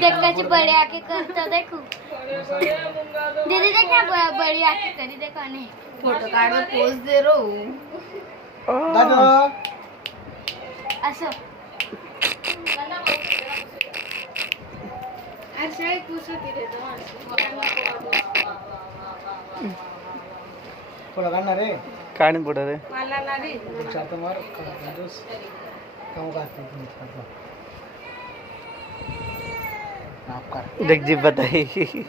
देखा बड़े आके करता देखो दीदी देख ना बड़ी आके करी देखो नहीं फोटो कार्ड में पोज दे रहा हूँ असं अरे पुसती देतो थोड़ा करना रे काढ पुढे रे मला ना रे चाहता मार कंजूस काम करते तुम आप कर देख जी बताई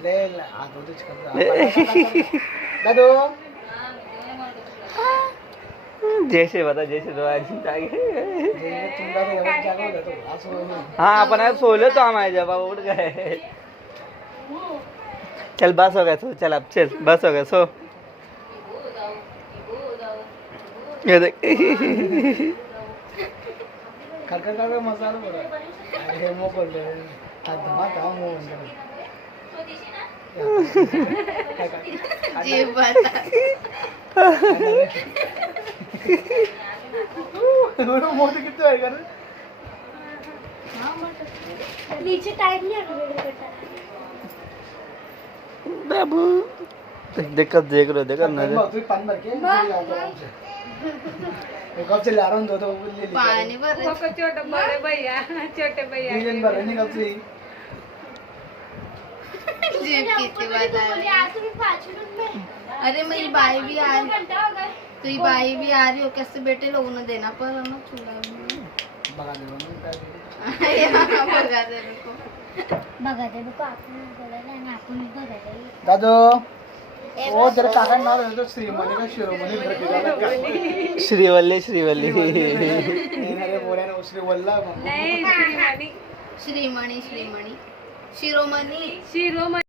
ले आ दो तो कर दादू जैसे बता जैसे दो आज तुम दादू यार जागो दादू आसो हाँ अपन आज सोले तो हम आए जब उठ गए चल बस हो गया सो चल अब चल बस हो गया सो ये देख कर मसाला बड़ा अरे मो कर ले धमाका मो अंदर जी बता मोठे किती आहे यार नीचे टाइट नहीं है बाबू देख देखो ना तू पान भर के कब से ला रहा हूं तो ले ले पानी भर रहे छोटे बड़े भैया छोटे भैया दिन भर नहीं कब से जी कितनी बात है तुम्ही 5 मिनट में अरे मेरी बाई भी आ रही घंटा हो गया तो ये बाई भी आ रही हो कैसे बेटे लोगों ने देना पर ना चूड़ा बघा दे बघा दे रुको बघा दे बघा आपण बोलायला आणि आपण बघायला दादू ओ जरा काका नाव देतो श्रीमणी का शिरोमणी प्रतिभाला श्रीवल्ली नाही रे बोलायला श्रीवल्ला नहीं श्रीमणी श्रीमणी शिरोमणी शिरोमणी